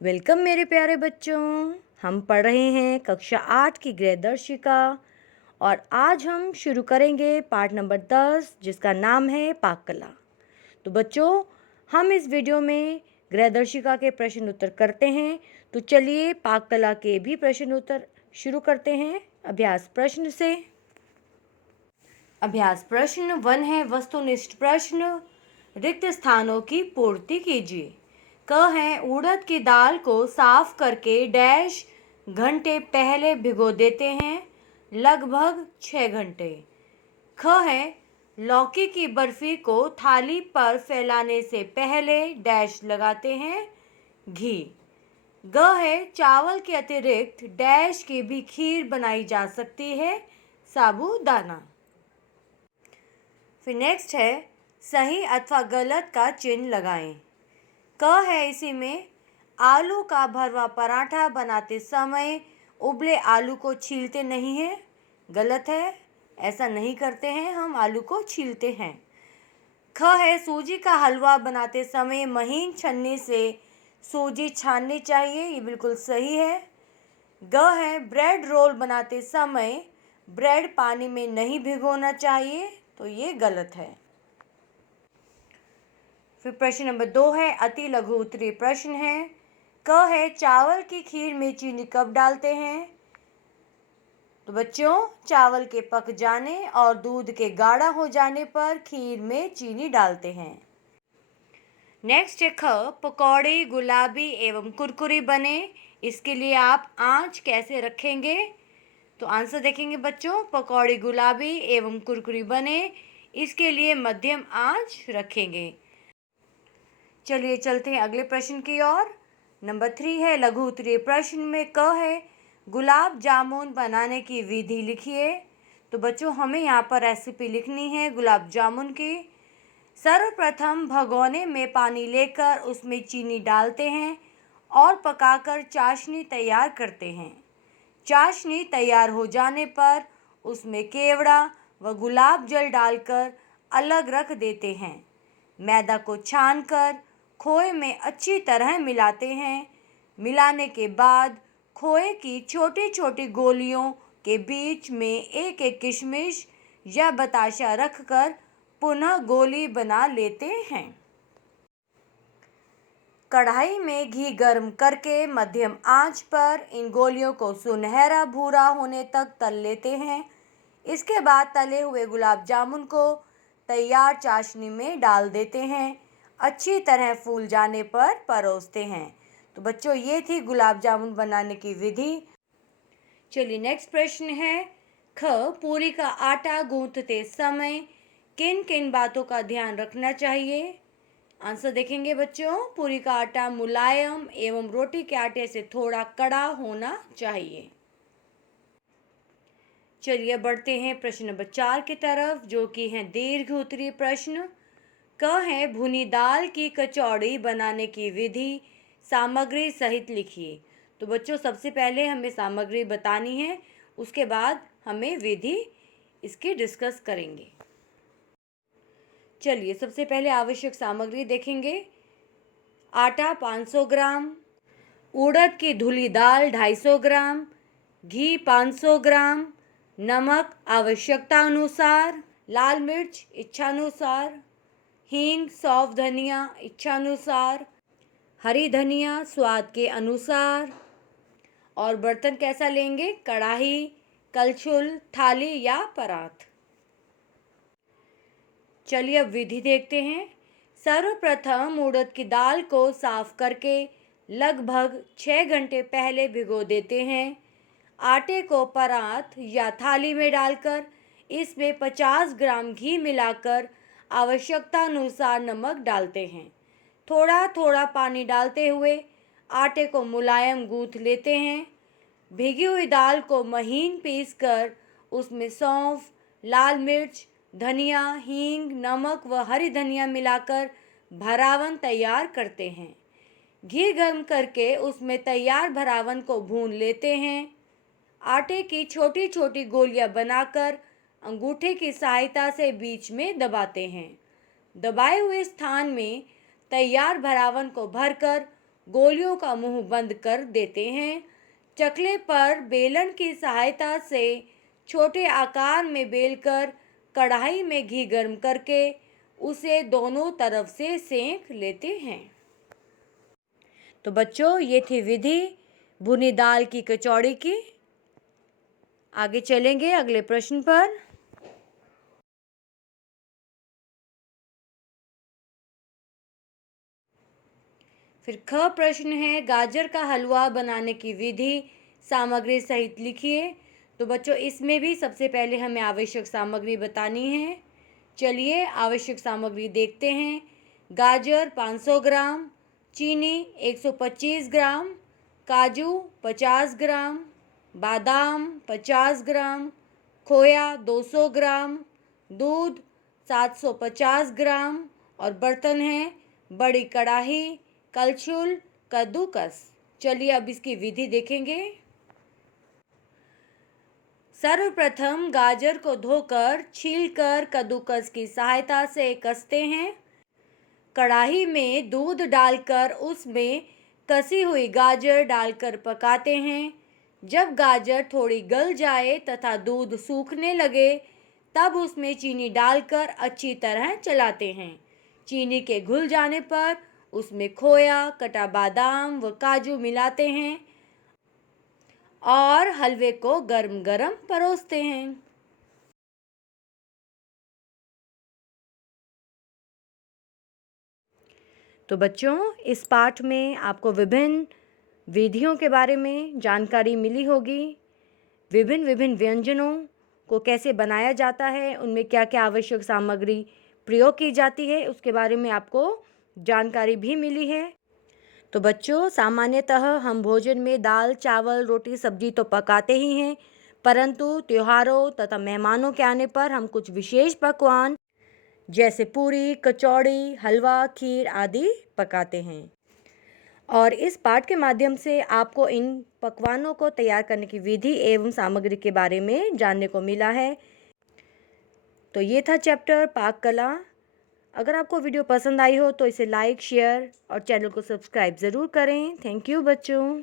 Welcome मेरे प्यारे बच्चों। हम पढ़ रहे हैं कक्षा 8 की गृहदर्शिका और आज हम शुरू करेंगे पाठ नंबर 10 जिसका नाम है पाक कला। तो बच्चों, हम इस वीडियो में गृहदर्शिका के प्रश्न उत्तर करते हैं। तो चलिए पाक कला के भी प्रश्न उत्तर शुरू करते हैं अभ्यास प्रश्न से। अभ्यास प्रश्न 1 है वस्तुनिष्ठ प्रश्न। रिक्त स्थानों की पूर्ति कीजिए। क है उड़द की दाल को साफ करके डैश घंटे पहले भिगो देते हैं, लगभग 6 घंटे। ख है लौकी की बर्फी को थाली पर फैलाने से पहले डैश लगाते हैं, घी। ग है चावल के अतिरिक्त डैश की भी खीर बनाई जा सकती है, साबूदाना। फिर नेक्स्ट है सही अथवा गलत का चिन्ह लगाएं। क है इसी में आलू का भरवा पराठा बनाते समय उबले आलू को छीलते नहीं हैं, गलत है, ऐसा नहीं करते हैं, हम आलू को छीलते हैं। ख है सूजी का हलवा बनाते समय महीन छन्नी से सूजी छाननी चाहिए, ये बिल्कुल सही है। ग है ब्रेड रोल बनाते समय ब्रेड पानी में नहीं भिगोना चाहिए, तो ये गलत है। फिर प्रश्न नंबर 2 है अति लघु उत्तरीय प्रश्न है। क है चावल की खीर में चीनी कब डालते हैं? तो बच्चों, चावल के पक जाने और दूध के गाढ़ा हो जाने पर खीर में चीनी डालते हैं। नेक्स्ट है ख पकौड़ी गुलाबी एवं कुरकुरी बने, इसके लिए आप आंच कैसे रखेंगे? तो आंसर देखेंगे बच्चों, पकौड़ी गुलाबी एवं कुरकुरी बने इसके लिए मध्यम आंच रखेंगे। चलिए चलते हैं अगले प्रश्न की ओर। नंबर 3 है लघु उत्तरीय प्रश्न में क है गुलाब जामुन बनाने की विधि लिखिए। तो बच्चों, हमें यहाँ पर रेसिपी लिखनी है गुलाब जामुन की। सर्वप्रथम भगोने में पानी लेकर उसमें चीनी डालते हैं और पकाकर चाशनी तैयार करते हैं। चाशनी तैयार हो जाने पर उसमें केवड़ा व गुलाब जल डालकर अलग रख देते हैं। मैदा को छानकर खोए में अच्छी तरह मिलाते हैं। मिलाने के बाद खोए की छोटी छोटी गोलियों के बीच में एक एक किशमिश या बताशा रखकर पुनः गोली बना लेते हैं। कढ़ाई में घी गर्म करके मध्यम आंच पर इन गोलियों को सुनहरा भूरा होने तक तल लेते हैं। इसके बाद तले हुए गुलाब जामुन को तैयार चाशनी में डाल देते हैं। अच्छी तरह फूल जाने पर परोसते हैं। तो बच्चों, ये थी गुलाब जामुन बनाने की विधि। चलिए नेक्स्ट प्रश्न है ख पूरी का आटा गूंथते समय किन किन बातों का ध्यान रखना चाहिए? आंसर देखेंगे बच्चों, पूरी का आटा मुलायम एवं रोटी के आटे से थोड़ा कड़ा होना चाहिए। चलिए बढ़ते हैं प्रश्न नंबर 4 की तरफ, जो कि है दीर्घ उत्तरीय प्रश्न। क है भुनी दाल की कचौड़ी बनाने की विधि सामग्री सहित लिखिए। तो बच्चों, सबसे पहले हमें सामग्री बतानी है, उसके बाद हमें विधि इसकी डिस्कस करेंगे। चलिए सबसे पहले आवश्यक सामग्री देखेंगे। आटा 500 ग्राम, उड़द की धुली दाल 250 ग्राम, घी 500 ग्राम, नमक आवश्यकता अनुसार, लाल मिर्च इच्छानुसार, हींग, सौंफ, धनिया इच्छानुसार, हरी धनिया स्वाद के अनुसार। और बर्तन कैसा लेंगे? कढ़ाई, कलछुल, थाली या परात। चलिए अब विधि देखते हैं। सर्वप्रथम उड़द की दाल को साफ करके लगभग 6 घंटे पहले भिगो देते हैं। आटे को परात या थाली में डालकर इसमें 50 ग्राम घी मिलाकर आवश्यकता अनुसार नमक डालते हैं। थोड़ा थोड़ा पानी डालते हुए आटे को मुलायम गूंथ लेते हैं। भीगी हुई दाल को महीन पीसकर उसमें सौंफ, लाल मिर्च, धनिया, हींग, नमक व हरी धनिया मिलाकर भरावन तैयार करते हैं। घी गर्म करके उसमें तैयार भरावन को भून लेते हैं। आटे की छोटी छोटी गोलियां बनाकर अंगूठे की सहायता से बीच में दबाते हैं। दबाए हुए स्थान में तैयार भरावन को भरकर गोलियों का मुंह बंद कर देते हैं। चकले पर बेलन की सहायता से छोटे आकार में बेलकर कढ़ाई में घी गर्म करके उसे दोनों तरफ से सेंक लेते हैं। तो बच्चों, ये थी विधि भुनी दाल की कचौड़ी की। आगे चलेंगे अगले प्रश्न पर। फिर ख प्रश्न है, गाजर का हलवा बनाने की विधि सामग्री सहित लिखिए। तो बच्चों, इसमें भी सबसे पहले हमें आवश्यक सामग्री बतानी है। चलिए आवश्यक सामग्री देखते हैं। गाजर 500 ग्राम, चीनी 125 ग्राम, काजू 50 ग्राम, बादाम 50 ग्राम, खोया 200 ग्राम, दूध 750 ग्राम और बर्तन है बड़ी कढ़ाई, कलछुल, कद्दूकस। चलिए अब इसकी विधि देखेंगे। सर्वप्रथम गाजर को धोकर छीलकर कद्दूकस की सहायता से कसते हैं। कढ़ाई में दूध डालकर उसमें कसी हुई गाजर डालकर पकाते हैं। जब गाजर थोड़ी गल जाए तथा दूध सूखने लगे तब उसमें चीनी डालकर अच्छी तरह चलाते हैं। चीनी के घुल जाने पर उसमें खोया, कटा बादाम व काजू मिलाते हैं और हलवे को गरम गरम परोसते हैं। तो बच्चों, इस पाठ में आपको विभिन्न विधियों के बारे में जानकारी मिली होगी। विभिन्न व्यंजनों को कैसे बनाया जाता है, उनमें क्या क्या आवश्यक सामग्री प्रयोग की जाती है, उसके बारे में आपको जानकारी भी मिली है। तो बच्चों, सामान्यतः हम भोजन में दाल, चावल, रोटी, सब्जी तो पकाते ही हैं, परंतु त्योहारों तथा मेहमानों के आने पर हम कुछ विशेष पकवान जैसे पूरी, कचौड़ी, हलवा, खीर आदि पकाते हैं। और इस पाठ के माध्यम से आपको इन पकवानों को तैयार करने की विधि एवं सामग्री के बारे में जानने को मिला है। तो ये था चैप्टर पाक कला। अगर आपको वीडियो पसंद आई हो तो इसे लाइक, शेयर और चैनल को सब्सक्राइब ज़रूर करें। थैंक यू बच्चों।